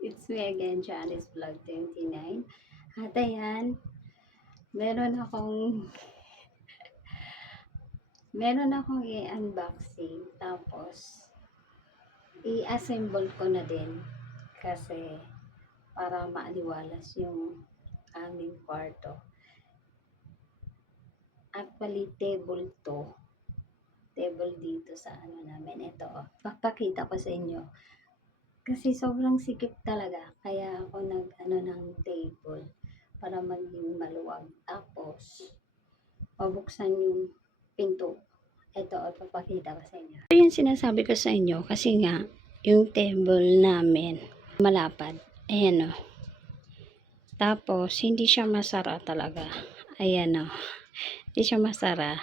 It's me again, Janice Vlog 29. At ayan, meron akong i-unboxing. Tapos, i-assemble ko na din. Kasi, para maaliwalas yung aming kwarto. Actually, table dito sa ano namin. Ito, papakita ko sa inyo. Kasi sobrang sikip talaga. Kaya ako ng table para maging maluwag. Tapos, mabuksan yung pinto. Ito, papakita ko sa inyo. Ito yung sinasabi ko sa inyo kasi nga, yung table namin, malapad. Ayan o. Tapos, hindi siya masara talaga. Ayan o. Hindi siya masara.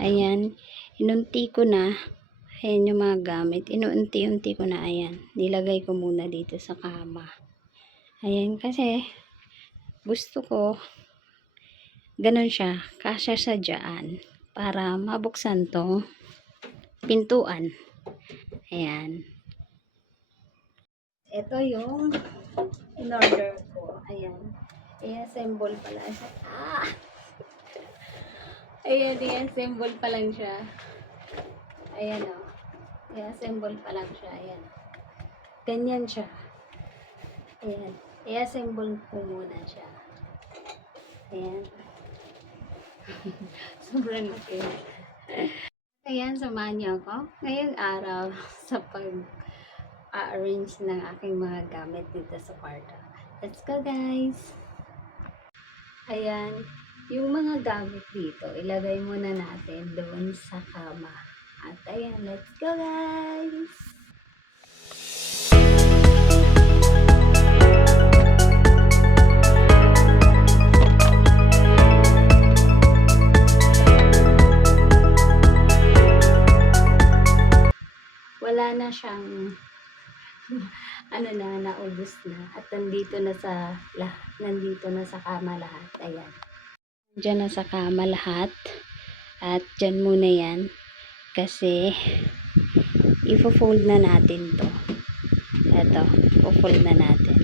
Ayan. Inunti ko na. Ayan yung mga gamit. Inuunti-unti ko na. Ayan. Nilagay ko muna dito sa kama. Ayan. Kasi, gusto ko, ganun siya. Kasya sa dyan. Para mabuksan tong pintuan. Ayan. Ito yung in-order ko. Ayan. I-assemble pala siya. Ayan, i-assemble pa lang siya. Ayan o. I-assemble pa lang siya. Ayan. Ganyan siya. Ayan. I-assemble ko muna siya. Ayan. Sobrang laki. Ayan, samahan niyo ako ngayong araw sa pag-arrange ng aking mga gamit dito sa kwarto. Let's go, guys! Ayan, yung mga gamit dito, ilagay muna natin doon sa kama. At ayan, let's go, guys! Wala na siyang naubos na. At nandito na sa kama lahat. Ayan. Diyan na sa kama lahat. At dyan muna yan. Kasi, i-fold na natin to. Ito, i-fold na natin.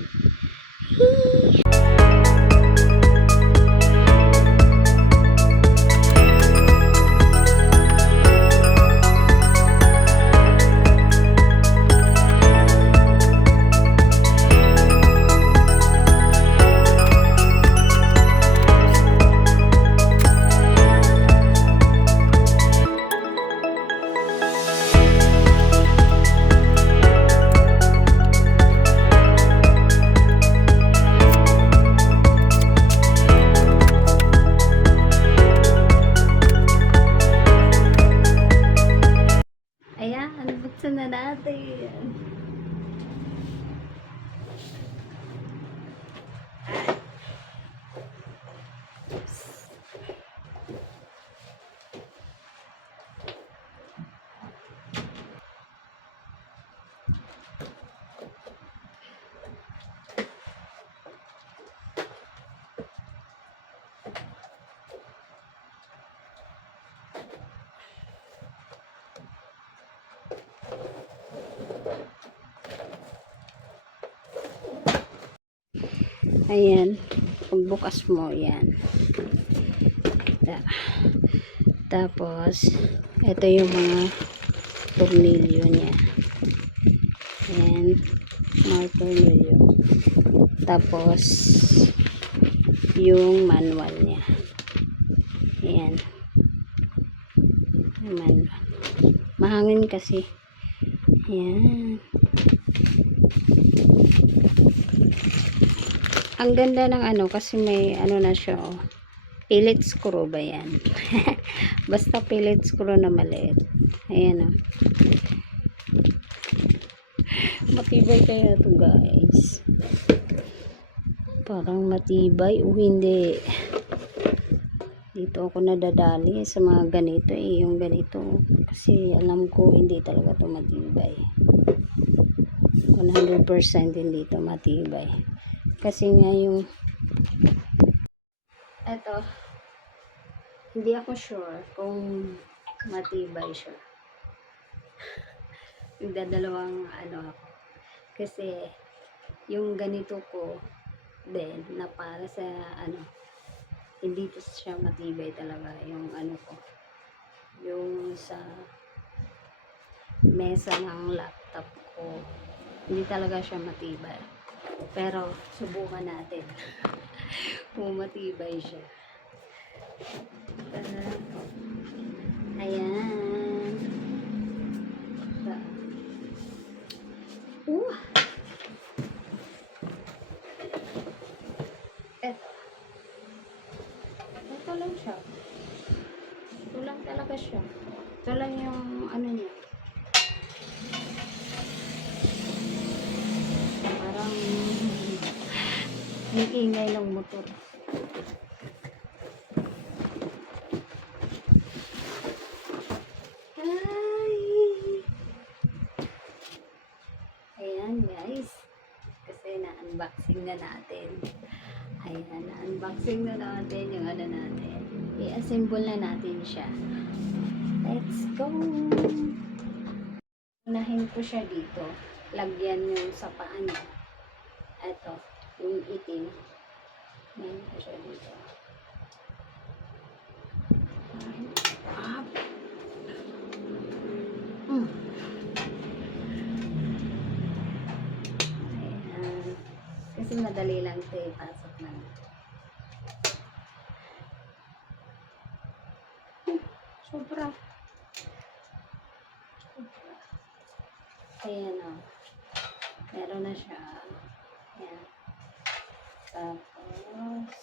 Buksan na natin. Ayan, pagbukas mo, yan. Tapos, ito yung mga tornilyo niya. Ayan, mga tornilyo. Tapos, yung manual niya. Ayan. Yung manual. Mahangin kasi. Ayan. Ang ganda ng kasi may na siya, oh. Pillet screw ba yan? Basta pillet screw na maliit. Ayan, oh. Matibay kaya ito, guys. Parang matibay o hindi. Dito ako nadadali sa mga ganito, yung ganito. Kasi alam ko hindi talaga ito matibay. 100% hindi ito matibay. Kasi nga yung eto, hindi ako sure kung matibay siya. Nagdadalawang ako. Kasi yung ganito ko din na para sa ano, hindi to siya matibay talaga yung ano ko, yung sa mesa ng laptop ko, hindi talaga siya matibay. Pero subukan natin kung matibay siya. Ayan. Uh, eto. Ito lang siya. Ito lang talaga siya. Ito lang yung ano niya. Parang may ingay ng motor. Hi! Ayan guys. Kasi na-unboxing na natin. Ayan, na-unboxing na natin yung ano natin. I-assemble na natin siya. Let's go! Unahin ko siya dito. Lagyan yung sa paa niya. Ito, yung itim. Unahin ko siya dito. Up! Ayan. Kasi madali lang ito ipasok na. Sobra. Ayan o. Meron na siya. Ayan. Tapos,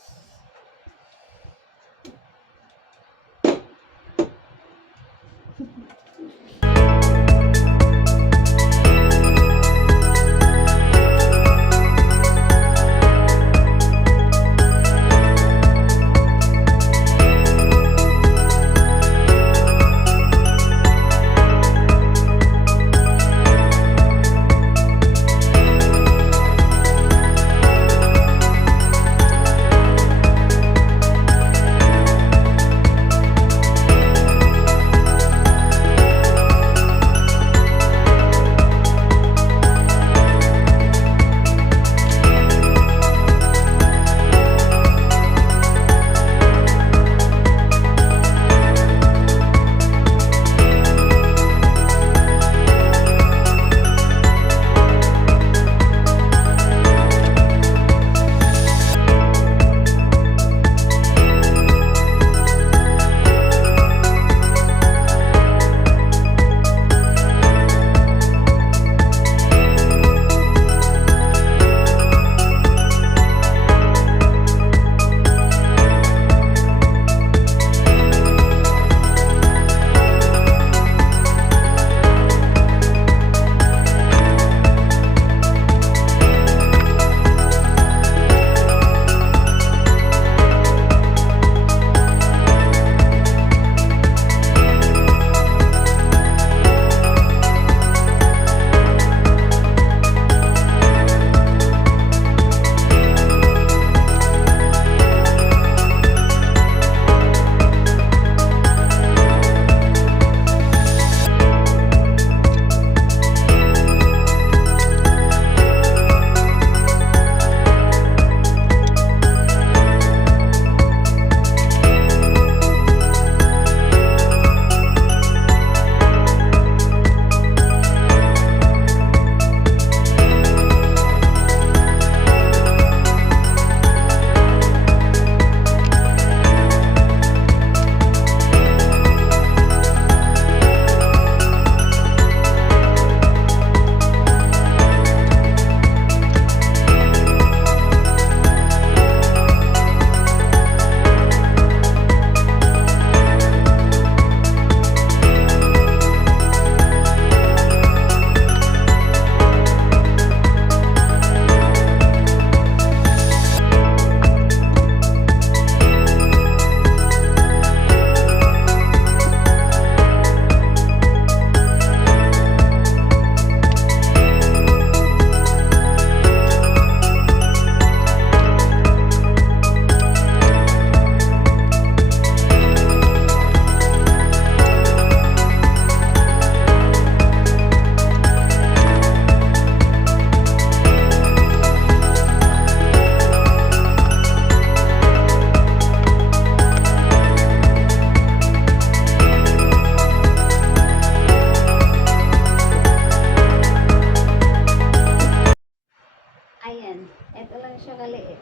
Ayan. Ito lang siya kaliit.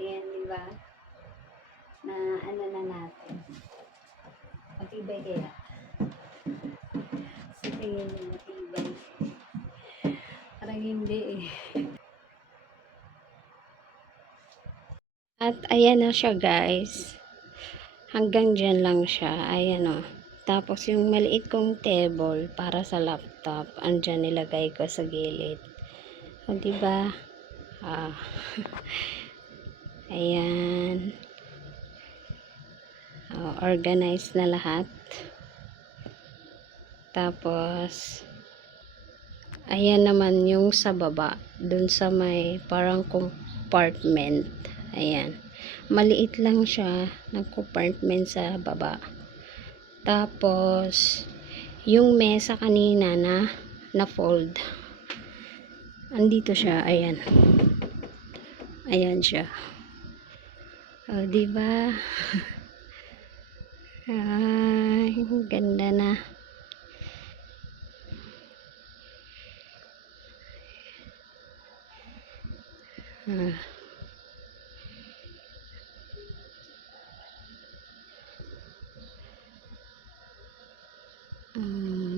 Ayan, di ba? Na ano na natin. Matibay kaya. Sa tingin niyo matibay. Parang hindi eh. At ayan na siya guys. Hanggang dyan lang siya. Ayan o. Tapos yung maliit kong table para sa laptop, andyan nilagay ko sa gilid. O diba? Ah. Ayan. O, organized na lahat. Tapos, ayan naman yung sa baba. Dun sa may parang compartment. Ayan. Maliit lang siya ng compartment sa baba. Tapos, yung mesa kanina na fold. Andito siya. Ayan. Ayan siya. O, diba? Ay, ganda na. Ah.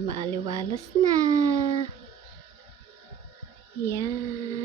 Maaliwalas na. Yan.